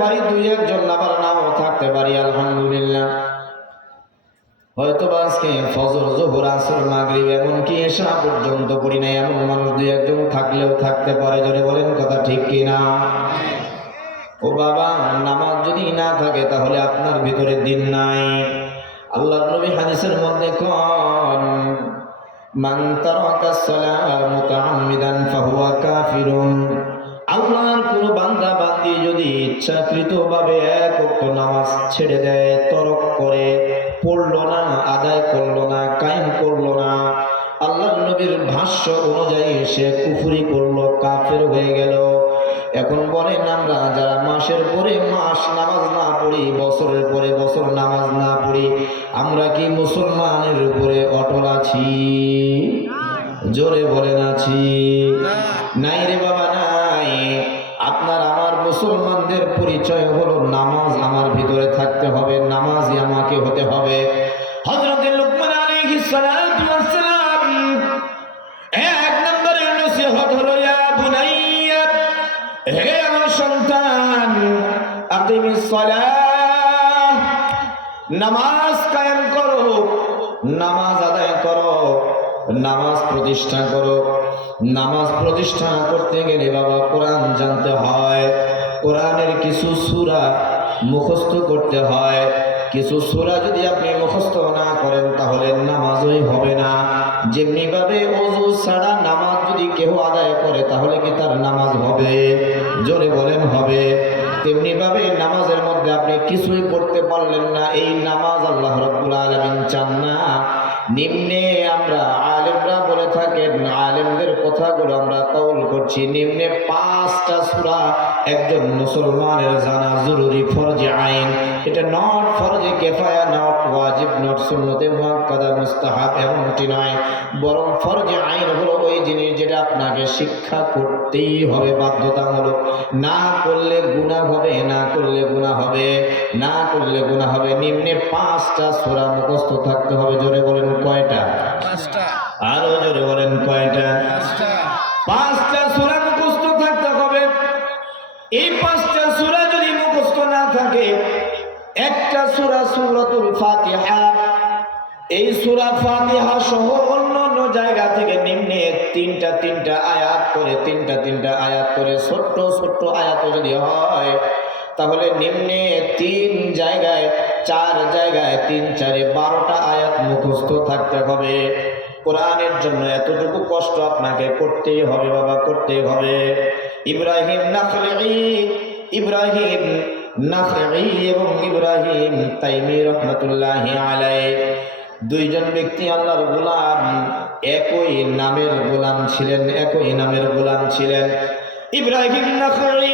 পারি, দুই একজন আবার নাও থাকতে পারি, আলহামদুলিল্লাহ। হয়তো আজকে ফজর, যোহর, আসর, মাগরিব এমনকি এশা পর্যন্ত পড়ি না, এমন মানুষ দুই একজন থাকলেও থাকতে পারে। জোরে বলেন কথা ঠিক কিনা? ও বাবা, নামাজ যদি না থাকে তাহলে আপনার ভিতরে দিন নাই। আল্লাহর নবী হাদিসের মধ্যে কোন মান তারাকা সালাতা মুতাআম্মিদান ফাহুয়া কাফিরুন। আল্লাহর কোন বান্দা বান্দি যদি ইচ্ছাকৃতভাবে এক ওয়াক্ত নামাজ ছেড়ে দেয়, তরক করে, পড়লো না, আদায় করলো না, কায়েম করলো না, আল্লাহর নবীর ভাষ্য অনুযায়ী সে কুফরি করলো, কাফের হয়ে গেল। এখন বলেন, আমরা যারা মাসের পরে মাস নামাজ না পড়ি, বছরের পরে বছর নামাজ না পড়ি, আমরা কি মুসলমানের উপরে অটল আছি? জোরে বলেন আছি? নাই রে বাবা, নাই। আপনার আমার মুসলমানদের পরিচয় হলো নামাজ আমার ভিতরে থাকতে হবে, নামাজই আমাকে হতে হবে। হযরত লুকমান আলাইহিস সালাতু ওয়াস সালাম এক নম্বরের নসিহত হলো, ইয়া বুনাইয়া, হে আমার সন্তান, আকিমিস সালাহ, নামাজ কায়েম করো, নামাজ আদায় করো, নামাজ প্রতিষ্ঠা করো। নামাজ প্রতিষ্ঠা করতে গেলে বাবা কোরআন জানতে হয়, কোরআনের কিছু সূরা মুখস্থ করতে হয়। কিছু সূরা যদি আপনি মুখস্থ না করেন তাহলে নামাজই হবে না। যেমনি ভাবে ওযু ছাড়া নামাজ যদি কেউ আদায় করে তাহলে কি তার নামাজ হবে? জোরে বলেন হবে? তেমনি ভাবে নামাজের মধ্যে আপনি কিছুই করতে পারলেন না, এই নামাজ আল্লাহ রাব্বুল আলামিন চান না। নিম্নে আমরা আলেমরা বলে থাকেন, আলেমদের কথাগুলো আমরা কওল করছি, নিম্নে 5টা সূরা একজন মুসলমানের জানা জরুরি, ফরজে আইন। এটা নট ফরজে কিফায়া, নট ওয়াজিব, নট সুন্নতে মুআক্কাদা, মুস্তাহাব এমনটি নয়, বরং ফরজে আইন হলো ওই জিনিস যেটা আপনাকে শিক্ষা করতেই হবে, বাধ্যতামূলক। না করলে গুনাহ হবে, না করলে গুনাহ হবে, না করলে গুনাহ হবে। নিম্নে 5টা সূরা মুখস্থ থাকতে হবে। জোরে বলেন কয়টা? 5টা। আরো জোরে বলেন কয়টা? 5টা। 5টা সূরা মুখস্থ থাকতে হবে। এই 5টা সূরা যদি মুখস্থ না থাকে, একটা সূরা সূরাতুল ফাতিহা, এই সূরা ফাতিহা সহ অন্যান্য জায়গা থেকে নিম্নে 3টা আয়াত করে, 3টা আয়াত করে, ছোট্ট ছোট্ট আয়াত যদি হয় তাহলে নিম্নে 3 জায়গায়, 4 জায়গায়, 3 4 12টা আয়াত মুখস্থ থাকতে হবে। কোরআনের জন্য এতটুকু কষ্ট আপনাকে করতেই হবে বাবা, করতেই হবে। ইব্রাহিম নাখঈ এবং ইব্রাহিম তাইমি রাহমাতুল্লাহি আলাইহি, দুইজন ব্যক্তি আল্লাহর গোলাম, একই নামের গোলাম ছিলেন, একই নামের গোলাম ছিলেন। ইব্রাহিম নাখঈ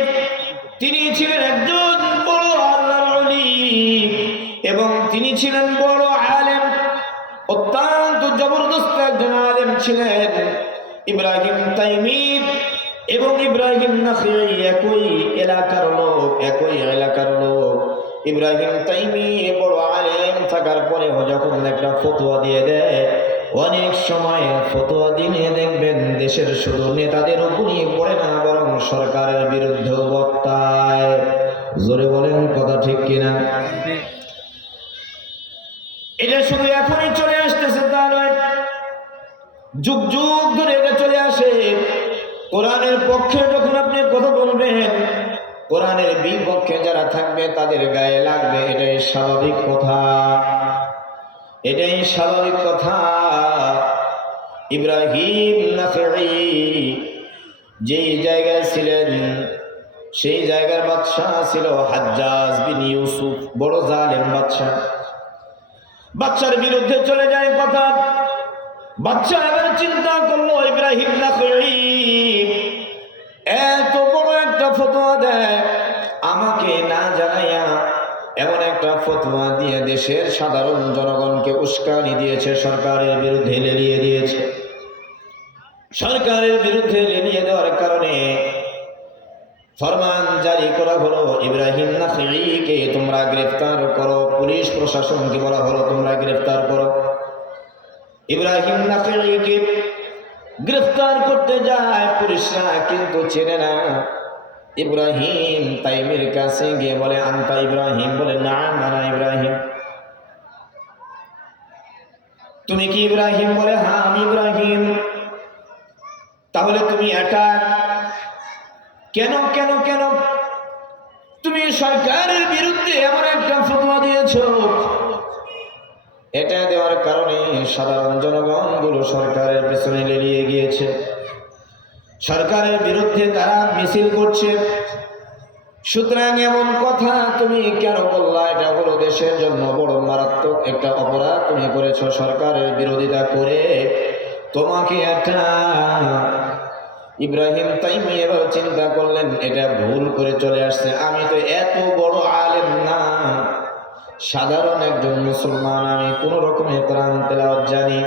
তিনি ছিলেন একজন বড় আল্লাহর ওলি এবং তিনি ছিলেন বড় আলেম, অত্যন্ত জবরদস্ত একজন আলেম ছিলেন। ইব্রাহিম তাইমি এবং ইব্রাহিম নাখঈ একই এলাকার লোক, একই এলাকার লোক। ইব্রাহিম তাইমি বড় আলেম থাকার পরেও যখন একটা ফতোয়া দিয়ে দেয়, অনেক সময় ফতোয়া দিয়ে দেখবেন দেশের শুধু নেতাদের উপরই পড়ে না, বরং সরকারের বিরুদ্ধেও বক্তায়। জোরে বলেন কথা ঠিক কিনা? এটা শুধু এখনই চলে আসতেছে তা নয়, যুগ যুগ ধরে এটা চলে আসে। কোরআনের পক্ষে যখন আপনি কথা বলবেন, কোরআনের বিপক্ষে যারা থাকবে তাদের গায়ে লাগবে, এটাই স্বাভাবিক কথা, এটাই স্বাভাবিক কথা। ইব্রাহিম নাখঈ যেই জায়গায় ছিলেন সেই জায়গার বাদশা ছিল হাজ্জাজ বিন ইউসুফ, বড় জালেম বাদশা। বাদশার বিরুদ্ধে চলে যায় কথা। বাদশা এবার চিন্তা করলো, ইব্রাহিম নাখঈ এত বড় একটা ফতোয়া দেয়, আমাকে না জানাইয়া এমন একটা ফতোয়া দিয়ে দেশের সাধারণ জনগণকে উস্কানি দিয়েছে, সরকারের বিরুদ্ধে লেলিয়ে দিয়েছে। সরকারের বিরুদ্ধে লেলিয়ে দেওয়ার কারণে ফরমান জারি করা হলো, ইব্রাহিম নাখঈকে তোমরা গ্রেফতার করো। পুলিশ প্রশাসনকে বলা হলো তোমরা গ্রেফতার করো। ইব্রাহিম নাখঈকে গ্রেফতার করতে যায় পুলিশরা, কিন্তু চেনে না। ইব্রাহিম তাইমের কাছে গিয়ে বলে, আনতা ইব্রাহিম? বলে, না না ইব্রাহিম। তুমি কি ইব্রাহিম? বলে, হ্যাঁ আমি ইব্রাহিম। তাহলে তুমি একা? কেন কেন কেন? তুমি সরকারের বিরুদ্ধে এমন একটা ফতোয়া দিয়েছো, এটা দেওয়ার কারণে সাধারণ জনগণ গুলো সরকারের পেছনে লেলিয়ে গিয়েছে, সরকারের বিরুদ্ধে তারা মিছিল করছে। সুতরাং এমন কথা তুমি কেন বললা? এটা হলো দেশের জন্য বড় মারাত্মক একটা অপরাধ তুমি করেছো সরকারের বিরোধিতা করে। তোমাকে একটা ইব্রাহিম তাইমি এবার চিন্তা করলেন, এটা ভুল করে চলে আসছে। আমি তো এত বড় আলেম না, সাধারণ একজন মুসলমান, আমি কোন রকমের কোরআন তেলাওয়াত জানি।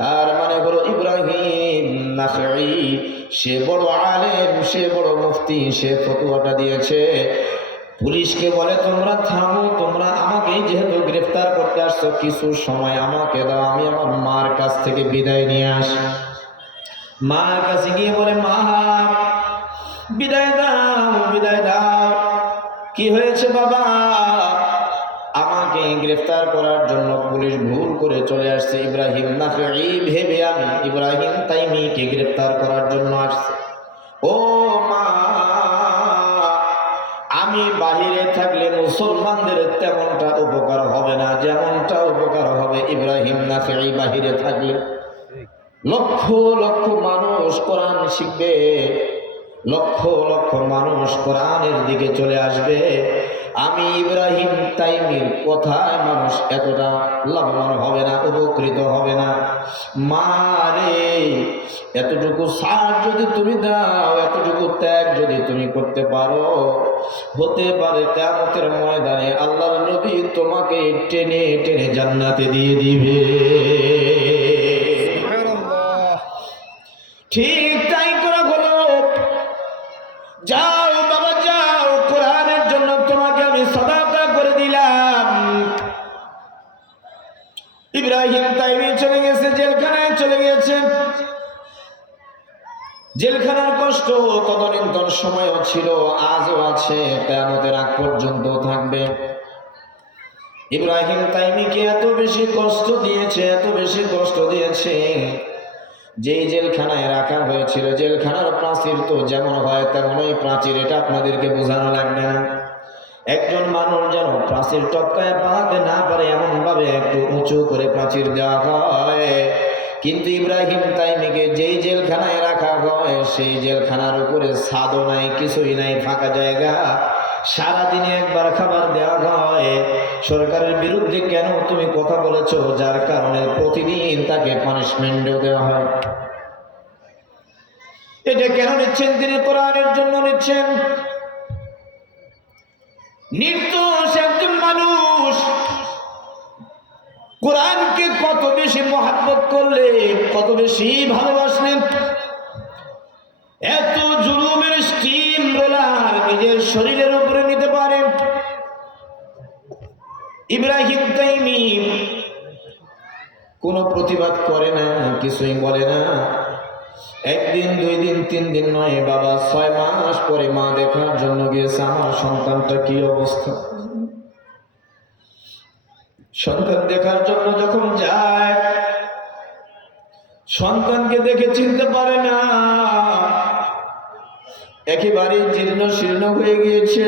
তার মানে হলো ইব্রাহিম নাখঈ সে বড় আলেম, সে বড় মুফতি, সে ফতোয়াটা দিয়েছে। পুলিশকে বলে, তোমরা থামো, তোমরা আমাকে যেহেতু গ্রেফতার করতে আসছো, কিছু সময় আমাকে দাও, আমি আমার মার কাছ থেকে বিদায় নিয়ে আসি। মার কাছে গিয়ে বলে, মা বিদায় দাও, বিদায় দাও। কি হয়েছে বাবা? আমাকে গ্রেফতার করার জন্য পুলিশ ভুল করে চলে আসছে। ইব্রাহিম নাখঈ ভেবে আমি ইব্রাহিম তাইমিকে গ্রেফতার করার জন্য আসছে। ও মা, আমি বাহিরে থাকলে মুসলমানদের তেমনটা উপকার হবে না যেমনটা উপকার হবে ইব্রাহিম নাখঈ বাহিরে থাকলে। লক্ষ লক্ষ মানুষ কোরআন শিখবে, লক্ষ লক্ষ মানুষ কোরআনের দিকে চলে আসবে। আমি ইব্রাহিম তাইমির কথায় মানুষ এতটা লাভবান হবে না, উপকৃত হবে না। মারে, এতটুকু সাথ যদি তুমি দাও, এতটুকু ত্যাগ যদি তুমি করতে পারো, হতে পারে কিয়ামতের ময়দানে আল্লাহর নবী তোমাকে টেনে টেনে জান্নাতে দিয়ে দিবে। ঠিক তাই করা হলো। যাও বাবা যাও, কোরআনের জন্য তোমাকে আমি সাদাকা করে দিলাম। ইব্রাহিম তাইমি চলে গেছে, জেলখানায় চলে গেছে। জেলখানার কষ্ট তদনীন্তন সময়ও ছিল, আজও আছে, কিয়ামতের আগ পর্যন্ত থাকবে। ইব্রাহিম তাইমিকে এত বেশি কষ্ট দিয়েছে, এত বেশি কষ্ট দিয়েছে, যেই জেলখানায় রাখা হয়েছিল, জেলখানার প্রাচীর তো যেমন হয় তেমনই প্রাচীর, এটা আপনাদেরকে বোঝানো লাগবে না। একজন মানুষ যেন প্রাচীর টপকায় পালাতে না পারে এমন ভাবে একটু উঁচু করে প্রাচীর দেওয়া হয়। কিন্তু ইব্রাহিম তাইমিকে যেই জেলখানায় রাখা হয়, সেই জেলখানার উপরে ছাদও নাই, কিছুই নাই, ফাঁকা জায়গা। সারাদিনে একবার খাবার দেওয়া হয়। সরকারের বিরুদ্ধে কেন তুমি কথা বলেছো, যার কারণে প্রতিদিন তাকে পানিশমেন্টও দেওয়া হয়। এটা কেন নিচ্ছেন? তিনি কোরআনের জন্য নিচ্ছেন। নির্দোষ একজন মানুষ কোরআনকে কত বেশি মহব্বত করলেন, কত বেশি ভালোবাসলেন, এত জুলুমের স্টিম রোলার নিজের শরীরের উপরে নিতে পারেন। ইব্রাহিম তাইমি কোনো প্রতিবাদ করে না, কিছুই বলে না। একদিন, দুই দিন, তিন দিন নয় বাবা, 6 মাস পরে মা দেখার জন্য গিয়েছে, আমার সন্তানটা কি অবস্থা। সন্তান দেখার জন্য যখন যায়, সন্তানকে দেখে চিনতে পারে না, একেবারে জীর্ণ শীর্ণ হয়ে গিয়েছে।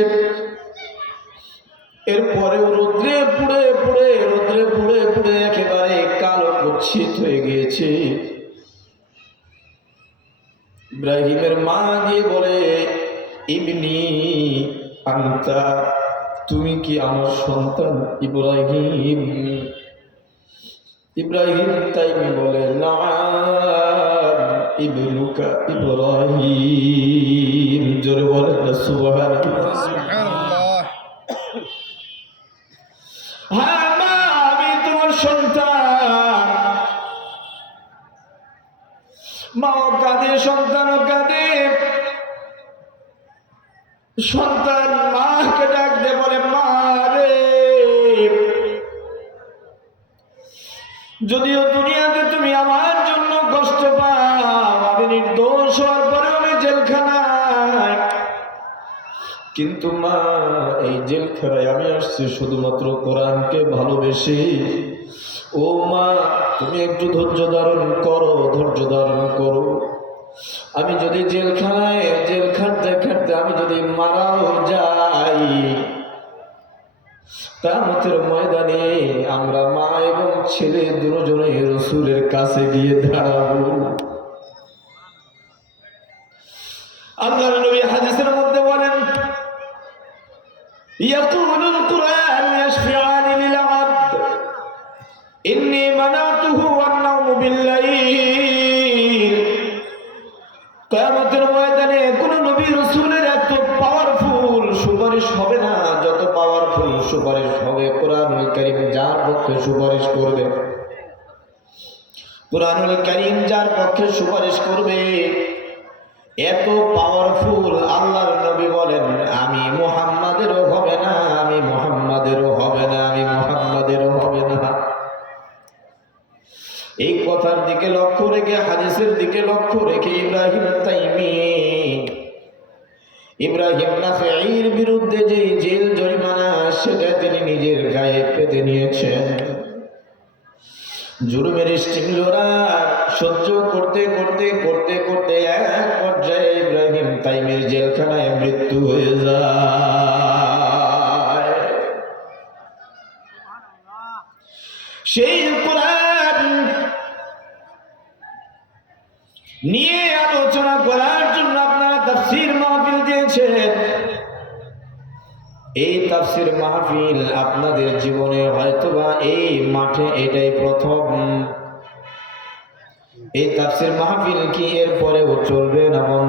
এরপরেও রোদ্রে পুড়ে পুড়ে, রোদ্রে পুড়ে পুড়ে একেবারে কালো কুৎসিত হয়ে গিয়েছে। ইব্রাহিমের মা গিয়ে বলে, ইবনি আনতা, তুমি কি আমার সন্তান ইব্রাহিম? ইব্রাহিম তাইমি বলে, নাম ইবনুকা ইব্রাহিম। জোরে বলে না সুবহানাল্লাহ। হ্যাঁ মা, আমি তোমার সন্তান। মাও কাঁদে, সন্তানও কাঁদে। সন্তান মাকে ডাক দিয়ে বলে, মা রে, যদিও দুনিয়াতে তুমি আমার জন্য কষ্ট পাও, আমি নির্দোষ হওয়ার পরে আমি জেলখানায়, কিন্তু মা, এই জেলখানায় আমি আসছি শুধুমাত্র কোরআনকে ভালোবেসে। ও মা, তুমি একটু ধৈর্য ধারণ করো, ধৈর্য ধারণ করো। আমি যদি জেলখানায় জেল খাটতে খাটতে আমি যদি মারাও যাই, কিয়ামতের ময়দানে আমরা মা এবং ছেলে দুজনে রাসূলের কাছে গিয়ে দাঁড়াবো। আল্লাহর নবী হাদিসের মধ্যে বলেন, ইয়াকুলুল কুরআন ইয়াশফিআনি লিল আবদ ইন্নী মানাতুহু ওয়ান নাওমু বিল লাইল। কিয়ামতের ময়দানে কোন নবী রাসূলের এত পাওয়ারফুল সুপারিশ হবে না যত পাওয়ারফুল সুপারিশ হবে কোরআনুল কারীম যার পক্ষে সুপারিশ করবে। কোরআনুল কারীম যার পক্ষে সুপারিশ করবে এত পাওয়ারফুল, আল্লাহর নবী বলেন আমি মুহাম্মাদেরও হবে না, আমি মুহাম্মাদেরও হবে না, আমি মুহাম্মাদেরও হবে না। এই কথার দিকে লক্ষ্য রেখে, হাদিসের দিকে লক্ষ্য রেখে ইব্রাহিম নাখঈর বিরুদ্ধে যে জেল জরিমানা সেটা তিনি নিজের গায়ে পেতে নিয়েছেন। জুলুমের স্টিমলোরা সহ্য করতে করতে করতে করতে এক পর্যায়ে ইব্রাহিম তাইমের জেলখানায় মৃত্যু হয়ে যায়। সেই কোরআন নিয়ে আলোচনা করার জন্য আপনারা তাফসীর মাহফিল দিয়েছেন। এই তাফসীর মাহফিল আপনাদের জীবনে হয়তোবা এই মাঠে এটাই প্রথম। এই তাফসীর মাহফিল কি এর পরেও চলবে না?